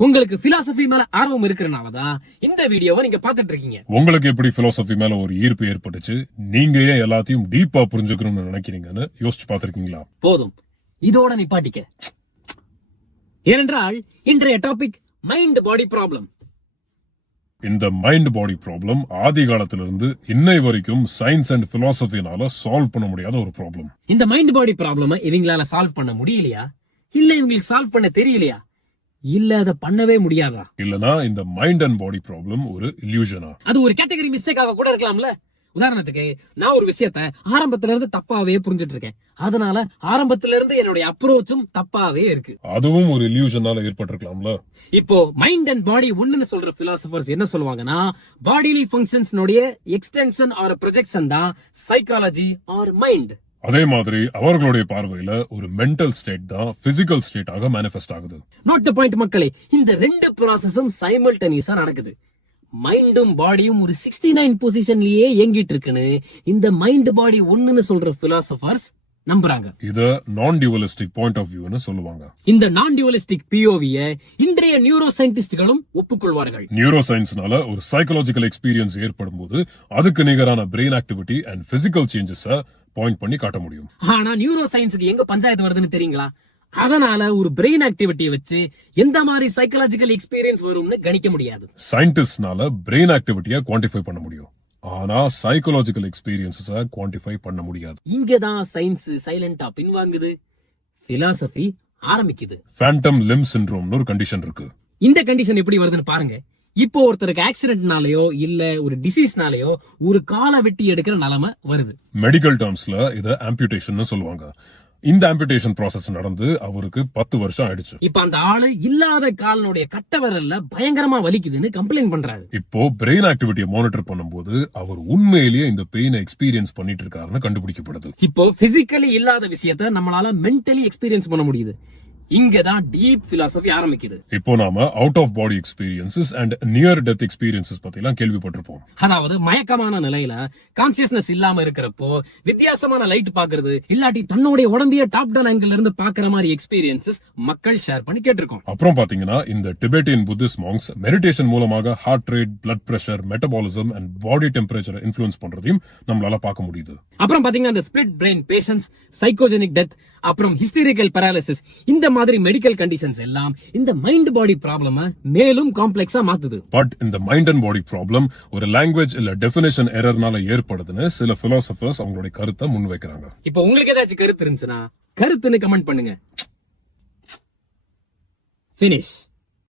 உங்களுக்கு பிலாசபி மேல ஆர்வம் இருக்கிறனாலதான் இந்த வீடியோவை நீங்க பாத்துட்டு இருக்கீங்க. உங்களுக்கு எப்படி பிலாசபி மேல ஒரு ஈர்ப்பு ஏற்பட்டுச்சு, நீங்க ஏன் எல்லாத்தையும் டீப்பா புரிஞ்சுக்கணும்னு நினைக்கிறீங்கன்னு யோசிச்சு பாத்திருக்கீங்களா? போதும், இதோட நிப்பாட்டிக்க. ஏனென்றால் இன்றைய டாபிக் மைண்ட் பாடி ப்ராப்ளம். இந்த மைண்ட் பாடி ப்ராப்ளம் ஆதி காலத்திலிருந்து இன்னை வரைக்கும் சயின்ஸ் அண்ட் பிலாசபினால சால்வ் பண்ண முடியாத ஒரு ப்ராப்ளம். இந்த மைண்ட் பாடி ப்ராப்ளம் இவங்களால சால்வ் பண்ண முடியலையா, இல்ல இவங்களுக்கு சால்வ் பண்ண தெரியலையா, இல்ல அதை பண்ணவே முடியாதா? இல்லனா இந்த மைண்ட் அண்ட் பாடி ப்ராப்ளம் ஒரு இல்யூஷனா? அது ஒரு கேட்டகரி மிஸ்டேக்காக கூட இருக்கலாம்ல. உதாரணத்துக்கு, நான் ஒரு விஷயத்த ஆரம்பத்துல இருந்து தப்பாவே புரிஞ்சுட்டு இருக்கேன், அதனால ஆரம்பத்துல இருந்து என்னுடைய அப்ரோச்சும் தப்பாவே இருக்கு. அதுவும் ஒரு இல்யூஷனால ஏற்பட்டிருக்கலாம்ல. இப்போ மைண்ட் அண்ட் பாடி ஒண்ணுன்னு சொல்ற பிலாசபர்ஸ் என்ன சொல்லுவாங்கன்னா, bodily functions extension or projection தான் சைக்காலஜி ஆர் மைண்ட். அதே மாதிரி அவர்களுடைய பார்வையில ஒரு மென்டல் ஸ்டேட் தான் பிசிக்கல் ஸ்டேட்டாக மேனிஃபெஸ்ட் ஆகுது. நோட் தி பாயிண்ட் மக்களே, இந்த ரெண்டு ப்ராசஸும் சைமல்டேனியஸா நடக்குது. மைண்டும் பாடியும் ஒரு 69 பொசிஷன்லயே இயங்கிட்டு இருக்குன்னு இந்த மைண்ட் பாடி ஒண்ணுன்னு சொல்ற பிலாசபர்ஸ் நம்புறாங்க. இத நான் டியூவலிஸ்டிக் பாயிண்ட் ஆஃப் வியூன்னு சொல்லுவாங்க. இந்த நான் டியூவலிஸ்டிக் பிஓவிய இன்றைய நியூரோ சயின்டிஸ்ட்களும் ஒப்புக்கொள்வார்கள். நியூரோ சயின்ஸ்னால ஒரு சைக்காலஜிக்கல் எக்ஸ்பீரியன்ஸ் ஏற்படும் போது அதுக்கு நிகரான brain activity and physical changes point பண்ணி காட்ட முடியும். ஆனா நியூரோ சயின்ஸுக்கு எங்க பஞ்சாயத்து வருதுன்னு தெரியுங்களா? அதனால ஒரு பிரெயின் ஆக்டிவிட்டியை வச்சு எந்த மாதிரி சைக்காலஜிக்கல் எக்ஸ்பீரியன்ஸ் வரும்னு கணிக்க முடியாது. சயின்டிஸ்ட்னால பிரெயின் ஆக்டிவிட்டியை குவான்டிஃபை பண்ண முடியும், ஆனா சைக்காலஜிக்கல் எக்ஸ்பீரியன்ஸஸ் குவான்டிஃபை பண்ண முடியாது. இங்கதான் சயின்ஸ் சைலண்டா பின்வாங்குது, பிலாசபி ஆரம்பிக்குது. ஃபேண்டம் லிம் சிண்ட்ரோம்னு ஒரு கண்டிஷன் இருக்கு. இந்த கண்டிஷன் எப்படி வருதுன்னு பாருங்க. இப்போ ஒருத்தருக்கு ஆக்சிடென்ட்னாலயோ இல்ல ஒரு டிசீஸ்னாலயோ ஒரு காலை வெட்டி எடுக்கிற நிலைமை வருது. மெடிக்கல் டேர்ம்ஸ்ல இத ஆம்புடேஷன் சொல்லுவாங்க. இந்த ஆம்புடேஷன் ப்ராசஸ் நடந்து அவருக்கு 10 வருஷம் ஆயிடுச்சு. இப்ப அந்த ஆளு இல்லாத காலனுடைய கட்ட விரல்ல பயங்கரமா வலிக்குதுன்னு கம்ப்ளைண்ட் பண்றாரு. இப்போ பிரெயின் ஆக்டிவிட்டியை மானிட்டர் பண்ணும்போது அவர் உண்மையிலேயே இந்த பெயினை எக்ஸ்பீரியன்ஸ் பண்ணிட்டு இருக்காருன்னு கண்டுபிடிக்கப்படுது. இப்போ பிசிக்கலி இல்லாத விஷயத்த நம்மளால மென்டலி எக்ஸ்பீரியன்ஸ் பண்ண முடியுது. இங்கதான் டீப் பிலாசபி ஆரம்பிக்குது. இப்போ நாம out of body experiences and near death experiences பத்தி எல்லாம் கேள்விப்பட்டிருப்போம். அதாவது மயக்கமான நிலையில கான்சியஸ்னஸ் இல்லாம இருக்கிறப்போ வித்தியாசமான லைட் பாக்குறது, இல்லாட்டி தன்னுடைய உடம்பைய டாப் டவுன் ஆங்கிள் இருந்து பாக்குற மாதிரி எக்ஸ்பீரியன்சஸ் மக்கள் ஷேர் பண்ணி கேட்டிருக்கோம். அப்புறம் பாத்தீங்கன்னா இந்த டிபெட்டியன் புத்திஸ்ட் மாங்ஸ் மெடிடேஷன் மூலமாக heart rate, blood pressure, metabolism and body temperature influence பண்றதையும் நம்மளால பார்க்க முடியுது. அப்புறம் பாத்தீங்கன்னா இந்த split brain patients, psychogenic death, அப்புறம் ஹிஸ்டீரிக்கல் பேராலிசிஸ், இந்த மாதிரி மெடிக்கல் கண்டிஷன்ஸ் எல்லாம் இந்த மைண்ட் பாடி ப்ராப்ளம் மேலும் காம்ப்ளெக்ஸா மாத்துது. பட் இந்த மைண்ட் அண்ட் பாடி ப்ராப்ளம் ஒரு லாங்குவேஜ் இல்ல டெஃபினேஷன் எரர்னால ஏற்படுதுன்னு சில பிலாசபர்ஸ் அவங்களுடைய கருத்தை முன்வைக்கிறாங்க. இப்போ உங்களுக்கு ஏதாச்சும் கருத்து இருந்துச்சுன்னா கருத்துன்னு கமெண்ட் பண்ணுங்க. Finish.